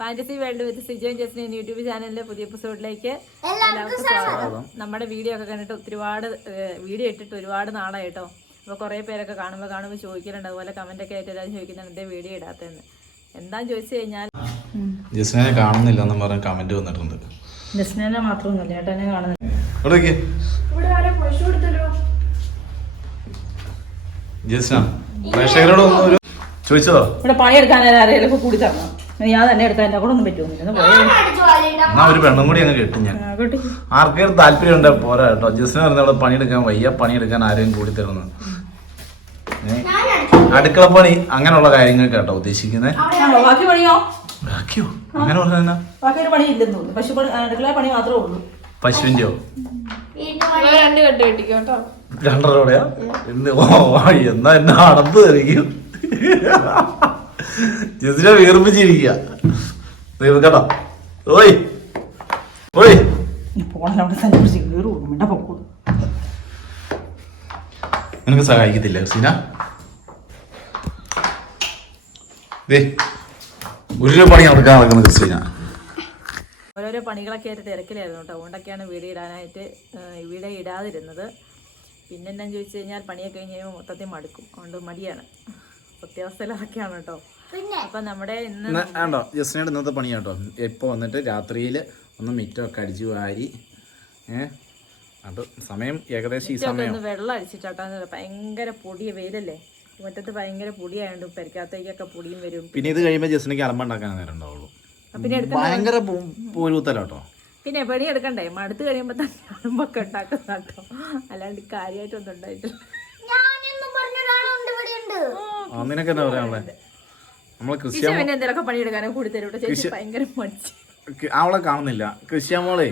Fantasy world with സിജോയും Justin YouTube ചാനലിലെ പുതിയ എപ്പിസോഡിലേക്ക് എല്ലാവർക്കും സ്വാഗതം. നമ്മുടെ വീഡിയോ ഒക്കെ കണ്ടിട്ട് വീഡിയോ ഇട്ടിട്ട് ഒരുപാട് നാളായിട്ടോ. അപ്പോൾ കുറേ പേരൊക്കെ കാണുമ്പോൾ ചോദിക്കലുണ്ട്, അതുപോലെ കമന്റ് ഒക്കെ ആയിട്ട് എല്ലാവരും ചോദിക്കുന്നുണ്ട് എന്തേ വീഡിയോ ഇടാത്തതെന്ന്. എന്താന്ന് ചോദിച്ചു കഴിഞ്ഞാൽ ജസ്റ്റിനെ കാണുന്നില്ല എന്ന് പറഞ്ഞ കമന്റ് വന്നിട്ടുണ്ട്. ജസ്റ്റിനെ മാത്രമൊന്നുമില്ല ഏട്ടനെ കാണുന്നില്ല. ജസ്റ്റിന പ്രേക്ഷകരോട് ഒരു ചോദിച്ചതോ? ഇവിടെ പണിയെടുക്കാൻ ആരെങ്കിലും കൂടി തരണം. ഞാൻ തന്നെ എടുക്കാൻ എന്നെ കൂടെ ഒന്നും പറ്റുമൊന്നുമില്ല. എന്നാ ഒരു പെണ്ണും കൂടി അങ്ങ് കെട്ടും ഞാൻ. ആർക്കെങ്കിലും താല്പര്യം ഉണ്ടോ പോരാ കേട്ടോ. ജസ്റ്റിന് പറഞ്ഞ അവിടെ പണിയെടുക്കാൻ വയ്യ, പണിയെടുക്കാൻ ആരെയും കൂടി തരുന്നു. അടുക്കളപ്പണി അങ്ങനെയുള്ള കാര്യങ്ങൾ കേട്ടോ ഉദ്ദേശിക്കുന്നത്. ബാക്കി പണിയോ? ബാക്കിയോ അങ്ങനെ പറഞ്ഞ ബാക്കി ഒരു പണി ഇല്ലെന്ന് തോന്നുന്നു. അടുക്കള പണി മാത്രമേ ഉള്ളൂ. പശുവിന്റെയോ? 2 കെട്ട് കെട്ടിക്കോട്ടോ. 2.5 എന്നാ എന്നെ അടന്ന് തെറിക്കും. ജസ്റ്റിനെ വീർപ്പിച്ചിരിക്കുക കേട്ടോ. ഓയ് ഓയ് നിനക്ക് സഹായിക്കത്തില്ല ക്രിസ്റ്റീന? ഒരു പണി നടക്കാൻ നടക്കുന്നത് ക്രിസ്റ്റീന. ഓരോരോ പണികളൊക്കെ ആയിട്ട് തിരക്കിലായിരുന്നു കേട്ടോ. അതുകൊണ്ടൊക്കെയാണ് വീഡിയോ ഇടാനായിട്ട് വീഡിയോ ഇടാതിരുന്നത്. പിന്നെ എന്താന്ന് ചോദിച്ചു കഴിഞ്ഞാൽ പണിയൊക്കെ കഴിഞ്ഞ് കഴിയുമ്പോൾ മൊത്തത്തിൽ മടുക്കും. അതുകൊണ്ട് മടിയാണ്. സത്യാവസ്ഥയിലൊക്കെയാണ് കേട്ടോ. അപ്പൊ നമ്മുടെ ഇന്ന് ജസ്റ്റിനോട് ഇന്നത്തെ പണി കേട്ടോ. ഇപ്പൊ വന്നിട്ട് രാത്രിയിൽ ഒന്ന് മിറ്റമൊക്കെ അടിച്ചു വാരി അത് സമയം ഏകദേശം ഈ സമയം വെള്ളം അടിച്ചിട്ടാ. ഭയങ്കര പൊടിയ വെയിലല്ലേ, മുറ്റത്ത് ഭയങ്കര പൊടിയായോണ്ട് പെരക്കാത്തേക്കൊക്കെ പൊടിയും വരും. പിന്നെ ഇത് കഴിയുമ്പോൾ ജസ്റ്റിനേക്ക് അലമ്പുണ്ടാക്കാൻ നേരം ഉണ്ടാവുള്ളൂ. ഭയങ്കര പോരൂത്തല്ലോ. പിന്നെ പണി എടുക്കണ്ടേ, മടുത്ത് കഴിയുമ്പോ തന്നെ അലമ്പൊക്കെ ഉണ്ടാക്കുന്ന കേട്ടോ. അല്ലാണ്ട് കാര്യമായിട്ടൊന്നും ഉണ്ടായിട്ടില്ല. നിനക്ക് എന്താ പറയാനുള്ളത്? നമ്മളെ എന്തെങ്കിലുമൊക്കെ പണിയെടുക്കാനോ കൂടി തരും. ഭയങ്കര മടിച്ച് അവളെ കാണുന്നില്ല. കൃഷ്യമോളെ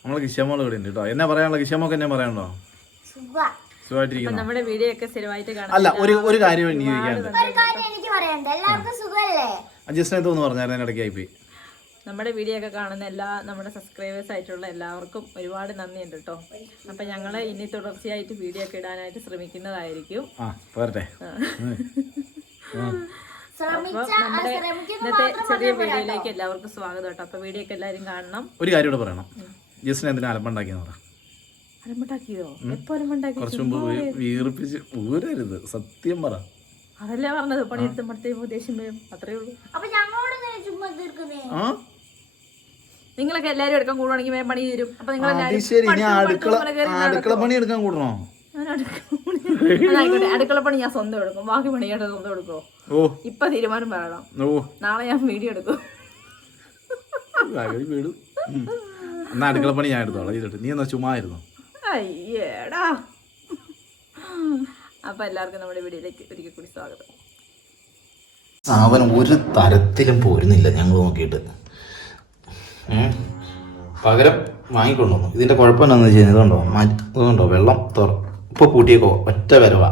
നമ്മളെ കൃഷ്യമോള് ഇവിടെ ഉണ്ട് കേട്ടോ. എന്നാ പറയാനുള്ള കൃഷ്യമോക്ക് എന്നെ പറയാനുണ്ടോ? സുഖമായിട്ടിരിക്കുന്നു. നമ്മുടെ വീഡിയോ ഒക്കെ സ്ഥിരമായിട്ട് കാണാം. അല്ല ഒരു കാര്യം ജസ്റ്റിനെ തോന്നുന്നു പറഞ്ഞാൽ ഇടയ്ക്കായി പോയി. നമ്മുടെ വീഡിയോ ഒക്കെ കാണുന്ന നമ്മുടെ സബ്സ്ക്രൈബേഴ്സ് ആയിട്ടുള്ള എല്ലാവർക്കും ഒരുപാട് നന്ദിയുണ്ട് കേട്ടോ. അപ്പൊ ഞങ്ങള് ഇനി തുടർച്ചയായിട്ട് വീഡിയോ ഒക്കെ ഇടാനായിട്ട് ശ്രമിക്കുന്നതായിരിക്കും. നമ്മുടെ ഇന്നത്തെ ചെറിയ വീഡിയോയിലേക്ക് എല്ലാവർക്കും സ്വാഗതം കേട്ടോ. അപ്പൊ വീഡിയോ ഒക്കെ എല്ലാവരും കാണണം. ഒരു കാര്യം കൂടെ പറയണം. ജസ്റ്റിനെ എന്തിനാ അലമ്പുണ്ടാക്കിയെന്ന് പറ. അലമ്പുണ്ടാക്കിയോ? എപ്പോ അലമ്പുണ്ടാക്കി? കുറച്ചു മുമ്പ് വീർപ്പിച്ച് ഊരരുത്, സത്യം പറ. അതല്ലേ പറഞ്ഞത്, പണിയെടുത്ത് മടുത്തേക്ക് ദേഷ്യം വരും, അത്രേ ഉള്ളൂ. നിങ്ങളൊക്കെ എല്ലാരും എടുക്കാൻ കൂടുവാണെങ്കിൽ പണി തരും. അപ്പൊ നിങ്ങൾ അടുക്കള പണി എടുക്കാൻ കൂടണോ? ആയിക്കോട്ടെ, അടുക്കള പണി ഞാൻ സ്വന്തം എടുക്കും. ബാക്കി പണിയായിട്ട് സ്വന്തം എടുക്കോ? ഇപ്പൊ തീരുമാനം പറയണം. നാളെ ഞാൻ വീഡിയോ എടുക്കും. എന്നാ അടുക്കള പണി ഞാൻ എടുത്തോളാം. നീ എന്നാ ചുമ്മാ ആയിരുന്നു. അയ്യേടാ. അപ്പൊ എല്ലാവർക്കും നമ്മുടെ വീഡിയോയിലേക്ക് ഒരിക്കൽ കൂടി സ്വാഗതം. സാധനം ഒരു തരത്തിലും പോരുന്നില്ല ഞങ്ങൾ നോക്കിയിട്ട്. പകരം വാങ്ങിക്കൊണ്ടുവന്നു. ഇതിൻ്റെ കുഴപ്പം എന്താണെന്ന് വെച്ച് കഴിഞ്ഞാൽ ഇതുകൊണ്ടോ വെള്ളം ഇപ്പോൾ കൂട്ടിയേക്കോ ഒറ്റ വരവാ.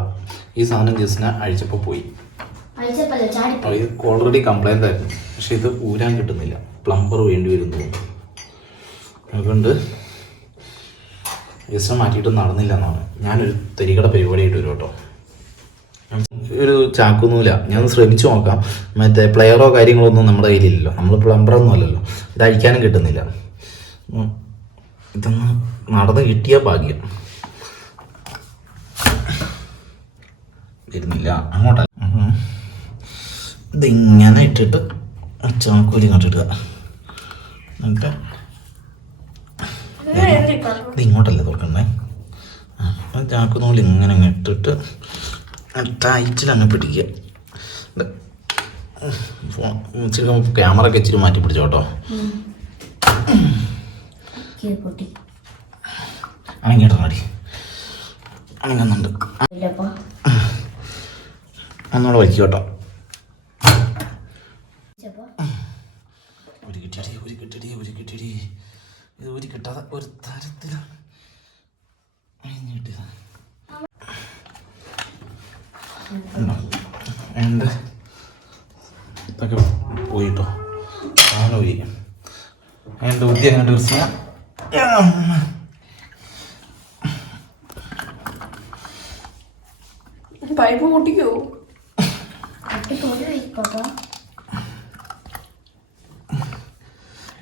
ഈ സാധനം ജസ്റ്റിനെ അഴിച്ചപ്പോൾ പോയി. ഇത് ഓൾറെഡി കംപ്ലൈൻ്റ് ആയിരുന്നു. പക്ഷെ ഇത് ഊരാൻ കിട്ടുന്നില്ല. പ്ലംബർ വേണ്ടി വരുന്നു. അതുകൊണ്ട് ജസ്റ്റിനെ മാറ്റിയിട്ട് നടന്നില്ല എന്നാണ്. ഞാനൊരു തരികട പരിപാടിയായിട്ട് വരും കേട്ടോ. ഒരു ചാക്കൊന്നുമില്ല. ഞാൻ ശ്രമിച്ചു നോക്കാം. മറ്റേ പ്ലെയറോ കാര്യങ്ങളോ ഒന്നും നമ്മുടെ കയ്യിലില്ലല്ലോ. നമ്മൾ പ്ലംബറൊന്നും അല്ലല്ലോ. ഇത് അഴിക്കാനും കിട്ടുന്നില്ല. ഇതൊന്ന് നടന്ന് കിട്ടിയ ഭാഗ്യം. വരുന്നില്ല അങ്ങോട്ടല്ല. ഇതിങ്ങനെ ഇട്ടിട്ട് ചാക്കൂലി കണ്ടിടുക. എന്നിട്ട് ഇത് ഇങ്ങോട്ടല്ലേ തുറക്കണ്ടേ. ചാക്കുന്നൂല് ഇങ്ങനെ അങ്ങ് ഇട്ടിട്ട് ടൈറ്റിലങ്ങ് പിടിക്കുക. ക്യാമറ ഒക്കെ ഇച്ചിരി മാറ്റി പിടിച്ചോ കേട്ടോ. അനങ്ങിട്ടടി അനങ്ങുന്നുണ്ട്. ഒന്നുകൂടെ വയ്ക്കുക കേട്ടോ. ഒരു കിട്ടടി ഇത് ഒരു കിട്ടാതെ ഒരു തരത്തിലാണ് കിട്ടിയത്. എൻ്റെ ഇതൊക്കെ പോയിട്ടോ. അങ്ങനെ പോയി. എൻ്റെ ബുദ്ധി അങ്ങനെ ദിവസം പൈപ്പ് പൊട്ടിക്കോ?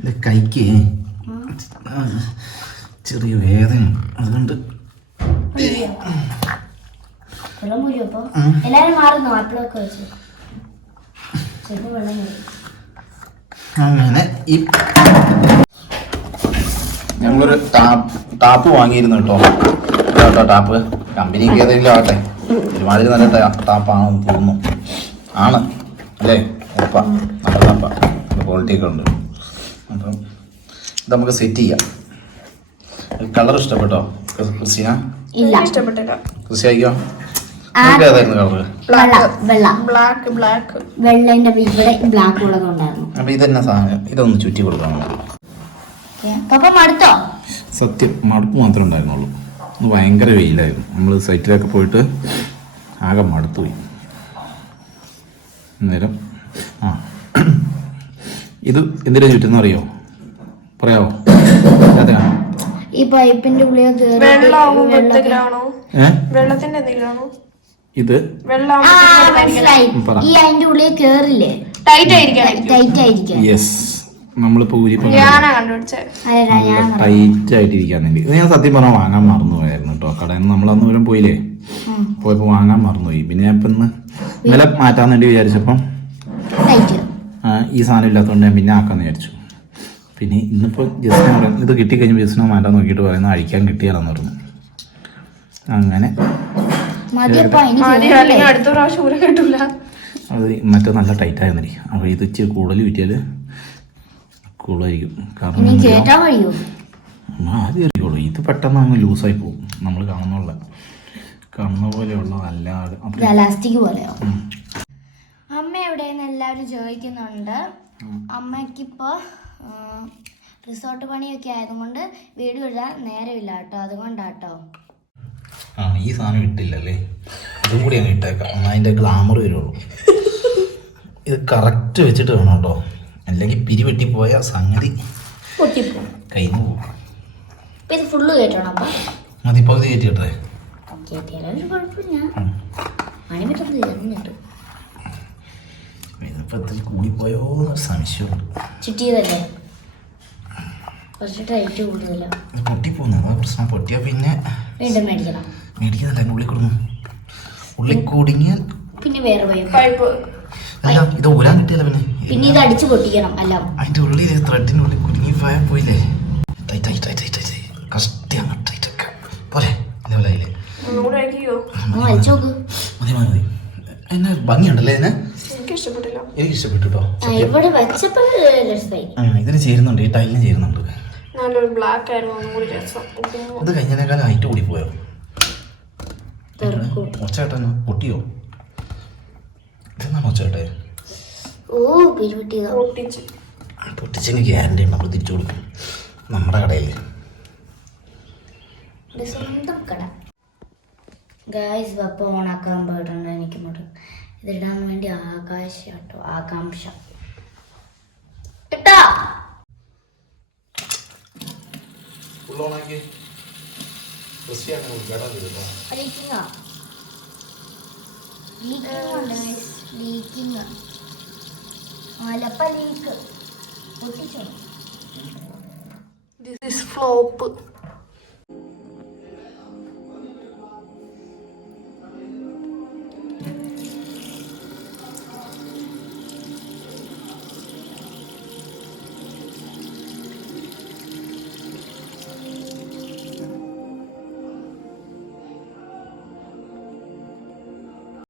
എൻ്റെ കൈക്ക് ചെറിയ വേദന, അതുകൊണ്ട് എല്ലാരും മാറുന്നു. അപ്പഴൊക്കെ വെച്ചു വെള്ളം അങ്ങനെ ഈ ഞങ്ങളൊരു ടാപ്പ് വാങ്ങിയിരുന്നു കേട്ടോ. ടാപ്പ് കമ്പനിക്ക് ഏതെങ്കിലും ആവട്ടെ, ഒരുമാതിരി നല്ല ടാപ്പാണെന്ന് തോന്നുന്നു. ആണ് അല്ലേ? ഉറപ്പാ, നല്ല ടാപ്പാ, ക്വാളിറ്റി ഒക്കെ ഉണ്ട്. അപ്പം ഇത് നമുക്ക് സെറ്റ് ചെയ്യാം. കളർ ഇഷ്ടപ്പെട്ടോ ക്രിസ്റ്റീന? ഇല്ല, ഇഷ്ടപ്പെട്ടില്ല. ക്രിസ്റ്റി അയക്കോ? നിങ്ങൾക്ക് ഏതായിരുന്നു കളറ്? അപ്പൊ ഇതെന്നാ സാധനം? ഇതൊന്ന് ചുറ്റി കൊടുക്കണം. സത്യം മടുപ്പ് മാത്രമേ ഉണ്ടായിരുന്നുള്ളൂ. ഒന്ന് ഭയങ്കര വെയിലായിരുന്നു. നമ്മൾ സൈറ്റിലൊക്കെ പോയിട്ട് ആകെ മടുത്തുപോയി. അന്നേരം ഇത് എന്തിനാ ചുറ്റുന്ന അറിയോ? പറയാവോ? അതെയാ ഈ പൈപ്പിന്റെ ഉള്ളിൽ ഇത് ഈ അതിന്റെ ഉള്ളിൽ കേറില്ലേ, ടൈറ്റ് ആയിരിക്കും. യെസ്, നമ്മളിപ്പോ ടൈറ്റ് ആയിട്ടിരിക്കാൻ വേണ്ടി ഇത് ഞാൻ സത്യം പറഞ്ഞാൽ വാങ്ങാൻ മറന്നു പോയായിരുന്നു കേട്ടോ. കടയിൽ നിന്ന് നമ്മളന്ന് ദൂരം പോയില്ലേ, പോയപ്പോ വാങ്ങാൻ മറന്നുപോയി. പിന്നെ ഞാൻ ഇപ്പൊ ഇന്നലെ മാറ്റാൻ വേണ്ടി വിചാരിച്ചപ്പം ഈ സാധനം ഇല്ലാത്തതുകൊണ്ട് ഞാൻ പിന്നെ ആക്കാന്ന് വിചാരിച്ചു. പിന്നെ ഇന്നിപ്പോൾ ജസ്റ്റിനെ പറയുന്നത് ഇത് കിട്ടിക്കഴിഞ്ഞപ്പോൾ ജസ്റ്റിനെ മാറ്റാൻ നോക്കിയിട്ട് പറയുന്നത് അഴിക്കാൻ കിട്ടിയാലെന്ന് പറഞ്ഞു. അങ്ങനെ അത് മറ്റേ നല്ല ടൈറ്റ് ആയിരുന്നില്ലേ, അപ്പോൾ ഇത് ഇച്ചിരി കൂടുതൽ കിട്ടിയാൽ കൂടുതലായിരിക്കും. കാരണം ആദ്യം അറിയുള്ളൂ, ഇത് പെട്ടെന്ന് അങ്ങ് ലൂസായി പോകും. നമ്മൾ കാണുന്ന പോലെയുള്ള അല്ലാതെ അമ്മ എവിടെയെന്ന് എല്ലാവരും ചോദിക്കുന്നുണ്ട്. അമ്മയ്ക്കിപ്പോ റിസോർട്ട് പണിയൊക്കെ ആയതുകൊണ്ട് വീഡിയോ ഇടാൻ നേരമില്ല കേട്ടോ, അതുകൊണ്ടാട്ടോ. ഈ സാധനം ഇട്ടില്ലല്ലേ, അതും കൂടി അങ്ങ് ഇട്ടേക്കാം, എന്നാൽ അതിൻ്റെ ഗ്ലാമർ വരുള്ളൂ. ഇത് കറക്റ്റ് വെച്ചിട്ട് വേണം കേട്ടോ, അല്ലെങ്കിൽ പിരിവെട്ടിപ്പോയ സംഗതി കയ്യിൽ നിന്ന് പോകും. ഇത് ഫുള്ള് കയറ്റണം. അപ്പം മതി, പകുതി കയറ്റിട്ടെ. ഇതിപ്പത്തിൽ കൂടിപ്പോയോ സംശയമുണ്ട്. ചുറ്റിയതല്ലേ, കുറച്ച് ടൈറ്റ് കൂടുതലാണ്. പൊട്ടിപ്പോന്നു, അതാ പ്രശ്നം. പൊട്ടിയാ പിന്നെ വീണ്ടും മേടിക്കണം. മേടിക്കുന്നില്ല, എൻ്റെ ഉള്ളിൽ കുടുങ്ങിയാൽ പിന്നെ വേറെ പൈപ്പ്. അല്ല, ഇത് ഊരാൻ കിട്ടിയല്ല. പിന്നെ ഇത് അടിച്ച് പൊട്ടിക്കണം. അല്ല, അതിൻ്റെ ഉള്ളിൽ ത്രെഡിൻ്റെ ഉള്ളിൽ കുടുങ്ങി പോയില്ലേ. കഷ്ടിയാണ് ടൈറ്റൊക്കെ പോലെ ലെവലായില്ലേ. മതി മതി. എന്നാ ഭംഗിയുണ്ടല്ലേ ഇതിന്? എനിക്ക് ഇഷ്ടപ്പെട്ടു കേട്ടോ. ഇതിന് ചേരുന്നുണ്ട്, ഈ ടൈലിന് ചേരുന്നുണ്ട്. ഇത് കഴിഞ്ഞതിനേക്കാളും ഹൈറ്റ് കൂടി പോയോ? ഒച്ചേട്ടൻ പൊട്ടിയോ? ഇതെന്നാണ് ഒച്ചേട്ടെ? പൊട്ടിച്ചതിന് ഗ്യാരണ്ടി നമ്മൾ തിരിച്ചു കൊടുക്കും നമ്മുടെ കടയിൽ. സ്വന്തം കട. ഗായ്സ് പപ്പ ഓണാക്കാൻ പോയിട്ടുണ്ട്. എനിക്ക് ഇതിടാൻ വേണ്ടി ആകാംക്ഷ കേട്ടോ. ലീക്കിങ് മലപ്പ ലീക്ക് പൊട്ടിച്ചോ. This is flop.